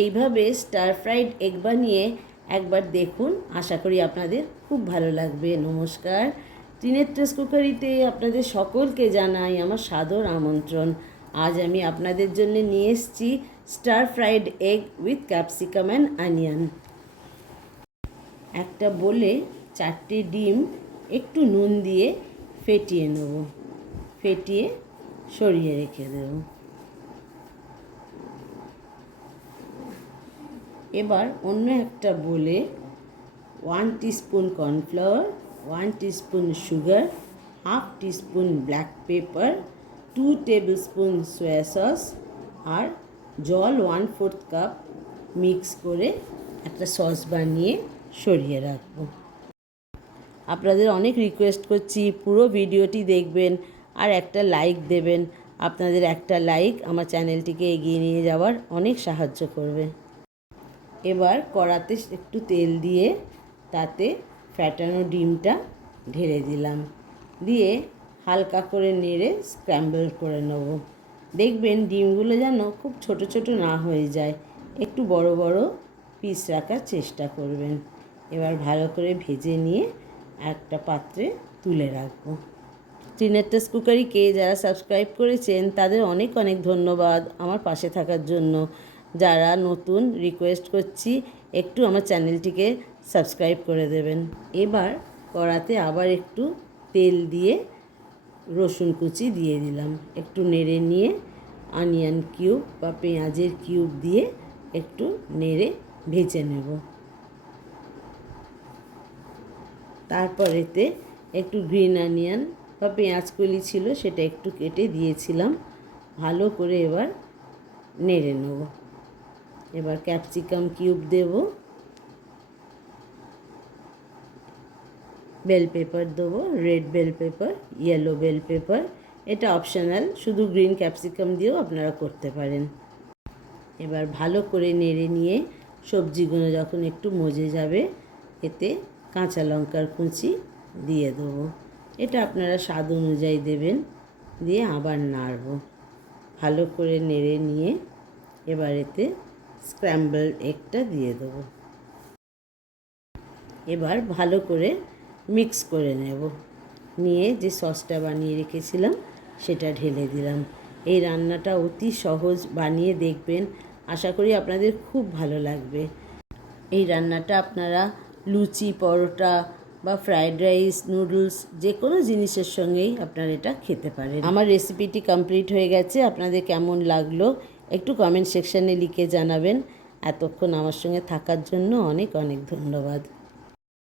এইভাবে star fried egg বানিয়ে একবার দেখুন, আশা করি আপনাদের খুব ভালো লাগবে। নমস্কার, ত্রিনেত্রাস কুকারিতে আপনাদের সকলকে জানাই আমার সাদর আমন্ত্রণ। আজ আমি আপনাদের জন্য নিয়ে এসেছি star fried egg with capsicum and onion. একটা বলে 4টে ডিম একটু নুন দিয়ে ফেটিয়ে নেব, ফেটিয়ে সরিয়ে রেখে দেব। এবার অন্য একটা বলে 1 teaspoon cornflour, 1 teaspoon sugar, half teaspoon black pepper, 2 tablespoon soya sauce আর জল 1/4 কাপ মিক্স করে একটা সস বানিয়ে সরিয়ে রাখবো। আপনাদের অনেক রিকোয়েস্ট করছি পুরো ভিডিওটি দেখবেন আর একটা লাইক দেবেন। আপনাদের একটা লাইক আমার চ্যানেলটিকে এগিয়ে নিয়ে যাওয়ার অনেক সাহায্য করবে। এবার কড়াতে একটু তেল দিয়ে তাতে ফ্যাটানো ডিমটা ঢেলে দিলাম, দিয়ে হালকা করে নেড়ে স্ক্র্যাম্বল করে নেব। দেখবেন ডিমগুলো যেন খুব ছোট ছোট না হয়ে যায়, একটু বড় বড় পিস রাখার চেষ্টা করবেন। এবার ভালো করে ভেজে নিয়ে একটা পাত্রে তুলে রাখবো। ত্রিনেত্রাস কুকারিকে যারা সাবস্ক্রাইব করেছেন তাদের অনেক অনেক ধন্যবাদ আমার পাশে থাকার জন্য। যারা নতুন রিকোয়েস্ট করছি একটু আমার চ্যানেলটিকে সাবস্ক্রাইব করে দেবেন। এবার কড়াতে আবার একটু তেল দিয়ে রসুন কুচি দিয়ে দিলাম, একটু নেড়ে নিয়ে অনিয়ন কিউব বা পেঁয়াজের কিউব দিয়ে একটু নেড়ে ভেজে নেব। তারপর এতে একটু গ্রিন অনিয়ন বা পেঁয়াজ কলি ছিল সেটা একটু কেটে দিয়েছিলাম। ভালো করে এবার নেড়ে নেব। এবার ক্যাপসিকাম কিউব দেব, বেল পেপার দেবো, red bell pepper, yellow bell pepper, এটা অপশনাল, শুধু গ্রিন ক্যাপসিকাম দিয়েও আপনারা করতে পারেন। এবার ভালো করে নেড়ে নিয়ে সবজিগুলো যখন একটু মজে যাবে এতে কাঁচা লঙ্কার কুচি দিয়ে দেবো। এটা আপনারা স্বাদ অনুযায়ী দেবেন, দিয়ে আবার নাড়ব। ভালো করে নেড়ে নিয়ে এবার এতে স্ক্র্যাম্বলড এগটা দিয়ে দেবো। এবার ভালো করে মিক্স করে নেব, নিয়ে যে সসটা বানিয়ে রেখেছিলাম সেটা ঢেলে দিলাম। এই রান্নাটা অতি সহজ, বানিয়ে দেখবেন, আশা করি আপনাদের খুব ভালো লাগবে। এই রান্নাটা আপনারা লুচি, পরোটা বা ফ্রায়েড রাইস, নুডলস যে কোনো জিনিসের সঙ্গেই আপনারা এটা খেতে পারেন। আমার রেসিপিটি কমপ্লিট হয়ে গেছে, আপনাদের কেমন লাগলো একটু কমেন্ট সেকশানে লিখে জানাবেন। এতক্ষণ আমার সঙ্গে থাকার জন্য অনেক অনেক ধন্যবাদ।